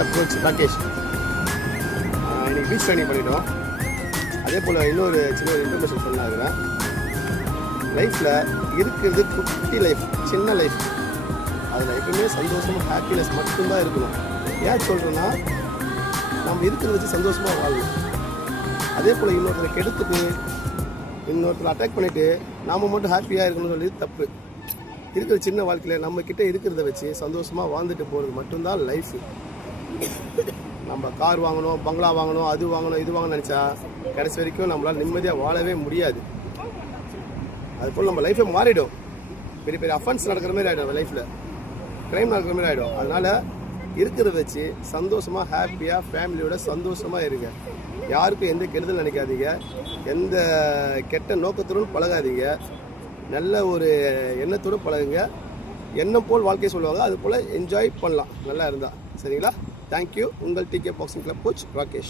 Club coach Rakesh. இன்றைக்கி beach training பண்ணிட்டோம். அதே போல் இன்னொரு சின்ன ஒரு இன்ஃபர்மேஷன் சொன்னாங்க. லைஃப்பில் இருக்கிறது குட்டி லைஃப், சின்ன லைஃப். அதில் எப்பவுமே சந்தோஷமாக ஹாப்பினஸ் மட்டும்தான் இருக்கணும். ஏன் சொல்கிறேன்னா, நம்ம இருக்கிறத வச்சு சந்தோஷமாக வாழணும். அதே போல் இன்னொருத்தரை கெடுத்துட்டு இன்னொருத்தரை அட்டாக் பண்ணிவிட்டு நாம் மட்டும் ஹாப்பியாக இருக்கணும்னு சொல்லி தப்பு. இருக்கிற சின்ன வாழ்க்கையில் நம்மக்கிட்ட இருக்கிறத வச்சு சந்தோஷமாக வாழ்ந்துட்டு போகிறது மட்டும்தான் லைஃபு. நம்ம கார் வாங்கணும், பங்களா வாங்கணும், அது வாங்கணும், இது வாங்கணும்னு நினச்சா கடைசி வரைக்கும் நம்மளால் நிம்மதியாக வாழவே முடியாது. அதுபோல் நம்ம லைஃப்பை மாறிடும். பெரிய பெரிய அஃபென்ஸ் நடக்கிற மாதிரி ஆகிடும், லைஃப்பில் க்ரைம் நடக்கிற மாதிரி ஆகிடும். அதனால் இருக்கிறத வச்சு சந்தோஷமாக ஹாப்பியாக ஃபேமிலியோட சந்தோஷமாக இருங்க. யாருக்கும் எந்த கெடுதல் நினைக்காதீங்க, எந்த கெட்ட நோக்கத்துடன் பழகாதீங்க, நல்ல ஒரு எண்ணத்தோடு பழகுங்க. எண்ணம் போல் வாழ்க்கையை சொல்லுவாங்க, அது போல் என்ஜாய் பண்ணலாம் நல்லா இருந்தால். சரிங்களா? தேங்க்யூ. உங்கள் DK boxing club coach Rakesh.